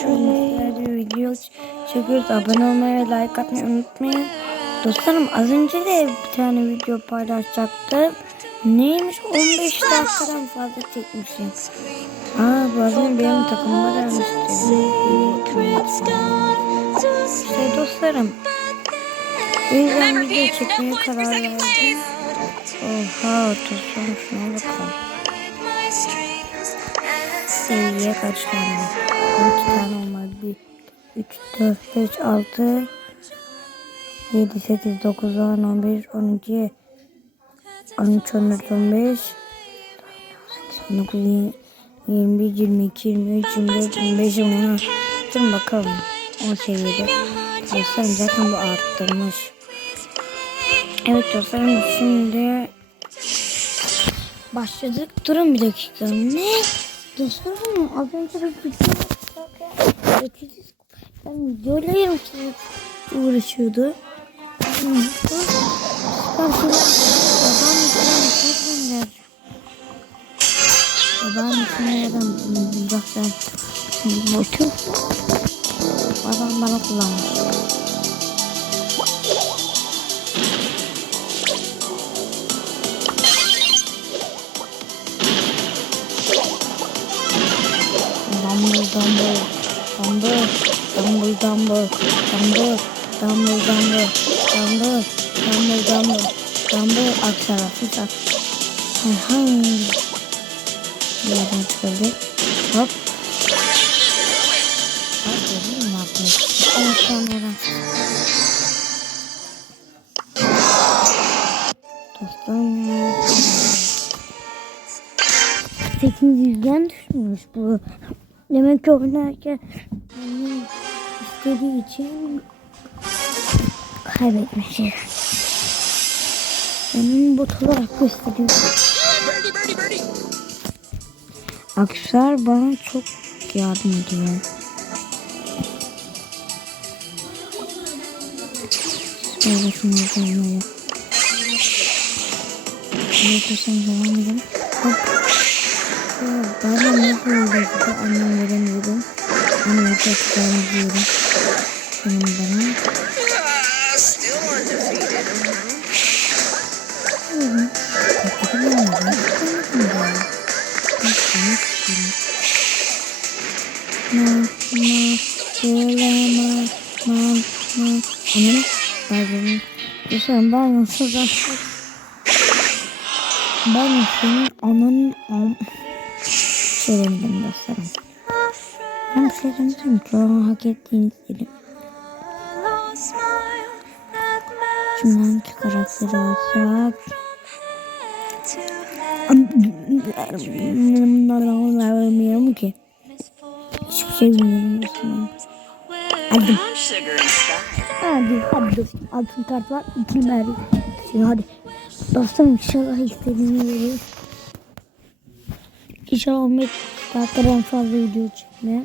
Şöyle video çekiyoruz. Abone olmayı ve like atmayı unutmayın. Dostlarım az önce de bir tane video paylaşacaktım. Neymiş 15 dakikadan fazla çekmişim. Aa bu az önce benim takımıma gelmişti. İşte dostlarım. O yüzden video çekmeye karar verdim. Oha dostlarım şuna bakalım. Seviye kaç tane? 12 tane olmalı. 1, 3, 4, 5, 6, 7, 8, 9, 10, 11, 12, 13, 14, 15, 19, 21, 22, 23, 24, 25, 26. Durun bakalım. 10 seviyede. Dostlarım zaten bu arttırmış. Evet dostlarım şimdi başladık. Durun bir dakika. Ne? Dostlarım az önce bir video yaptık. Ötüsüz ben videoyla yapıp uğraşıyordu. Ben sonra babam için şey gönderdim. Babam için neden bak ben şimdi motor. Babam bana kullanmış. Dumble, dumble, dumble, dumble, dumble, dumble, dumble, dumble, dumble, aksara, fısak. Aha. Bir yerden çıkardık. Hop. Bak mü ne yapıyorsun? Evet kamera. Dostlarım ya. 800'den düşmüş bu. Demek ki oynarken istediği için kaybetmişiz. Benim bot olarak gösteriyor. Aksar bana çok yardım ediyor. Şöyle şunu yapalım. Yapırsam devam edelim. Bazen nasıl oluyor annem veremiyorum. Bunu yapacağım diyorum. Benim bana. Sen ben nasıl ben senin ananın am... Söylemedim dostlarım. Ben bir şey demedim ki onu hak ettiğini istedim. Şimdi hangi karakteri alsak? Bilmiyorum ki. Hiçbir şey bilmiyorum dostlarım. Hadi. Hadi. Altın kart var. İki mermi. Şimdi hadi. Dostum inşallah istediğini verir. İnşallah 15 dakikadan fazla video çekme.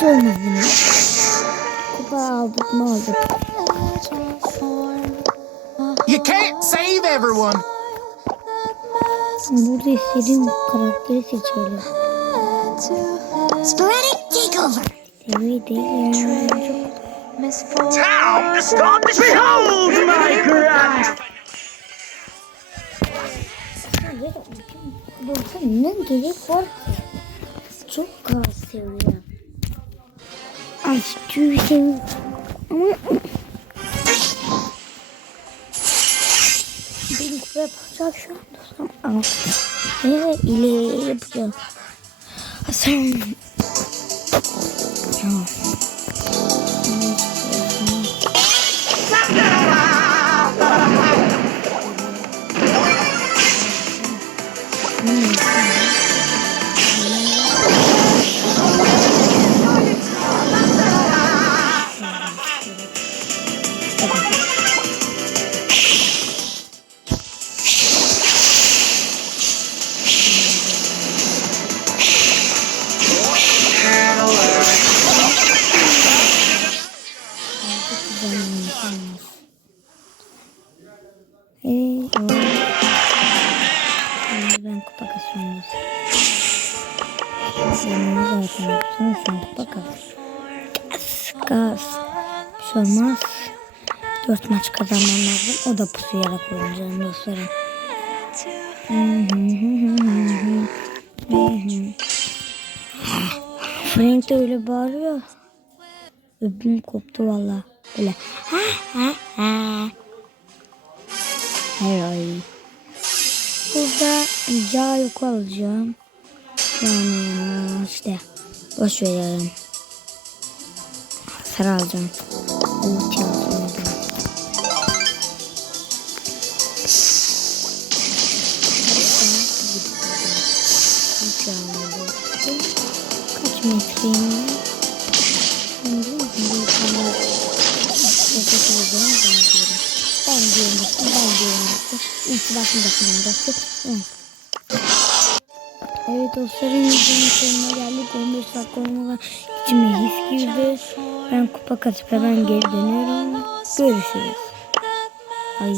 kötü olmadı. Kupa aldık ne oldu? You can't save everyone. Burada istediğim karakteri seçelim. Sporadic takeover. Seviye değil Town is gone. Behold my craft. Burada ne gerek var? Çok kral seviyorum. Ay tüyüm. Ama... Şey. Benim kupa yapacak şu anda. Tamam. Ve ileri yapacağım. Hasan. Tamam. Tamam. Hey, o. Şimdi ben kupa kasıyorum. Benim zaten son son kupa kas. Kas, kas. Olmaz. Dört maç kazanmam lazım. O da pusuyarak oynayacağım dostlarım. Frank de öyle bağırıyor. Öbüm koptu valla. Böyle. Ha ha ha. Hey Burada yağ yok alacağım. Yani işte boş verelim. Sarı alacağım. Almadım. Kaç metreyim? İlk bakmayacaksın dostum. Hı. Evet dostlarım videonun sonuna geldik. 15 dakika olmadan içime his girdi. Ben kupa katıp hemen geri dönüyorum. Görüşürüz. Ay.